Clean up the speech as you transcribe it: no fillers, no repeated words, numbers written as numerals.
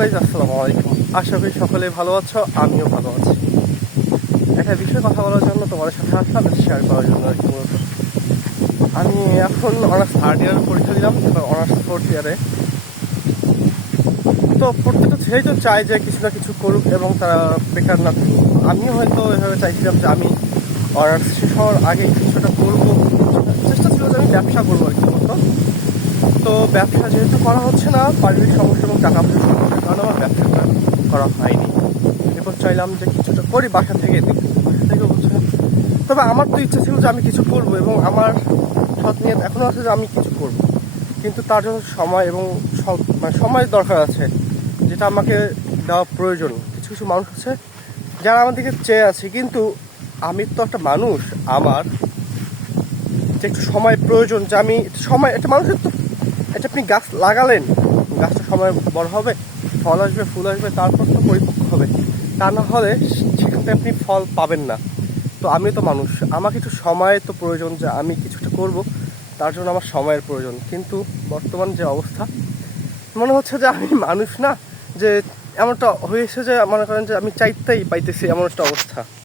Guys, আসসালামু আলাইকুম। আশা করি সকলে ভালো আছো, আমিও ভালো আছি। একটা বিষয়ে কথা বলার জন্য তোমাদের সাথে আসলাম, শেয়ার করার জন্য আর কি। মূলত আমি এখন অনার্স থার্ড ইয়ার পরীক্ষা দিলাম, এবার অনার্স ফোর্থ ইয়ারে। তো প্রত্যেকটা ছেলেই তো চায় যে কিছু না কিছু করুক এবং তারা বেকার না থাকুক। আমিও হয়তো এভাবে চাইছিলাম যে আমি অনার্স শেষ হওয়ার আগে কিছুটা করবো। চেষ্টা ছিল যে আমি ব্যবসা করবো আর কি মতো। তো ব্যবসা যেহেতু করা হচ্ছে না, পারিবারিক সমস্যা এবং টাকা পয়সার সমস্যার কারণে আমার ব্যবসাটা করা হয়নি। এরপর চাইলাম যে কিছুটা করি, বাসা থেকে দিই, বাসা থেকে বলছে। তবে আমার তো ইচ্ছা ছিল যে আমি কিছু করবো এবং আমার সৎ নিয়ত এখনও আছে যে আমি কিছু করব। কিন্তু তার জন্য সময় এবং মানে সময়ের দরকার আছে, যেটা আমাকে দেওয়া প্রয়োজন। কিছু কিছু মানুষ আছে যারা আমার দিকে চেয়ে আছে, কিন্তু আমি তো একটা মানুষ, আমার যে একটু সময় প্রয়োজন। যে আমি সময়, একটা মানুষের তো, এটা আপনি গাছ লাগালেন, গাছটা সময় বড় হবে, ফল আসবে, ফুল আসবে, তারপর তো পরিপক্ক হবে। তা না হলে সেখান থেকে আপনি ফল পাবেন না। তো আমি তো মানুষ, আমাকে একটু সময় তো প্রয়োজন, যে আমি কিছুটা করব, তার জন্য আমার সময়ের প্রয়োজন। কিন্তু বর্তমান যে অবস্থা, মনে হচ্ছে যে আমি মানুষ না, যে এমনটা হয়েছে যে মনে করেন যে আমি চাইতেই পাইতেছি, এমন একটা অবস্থা।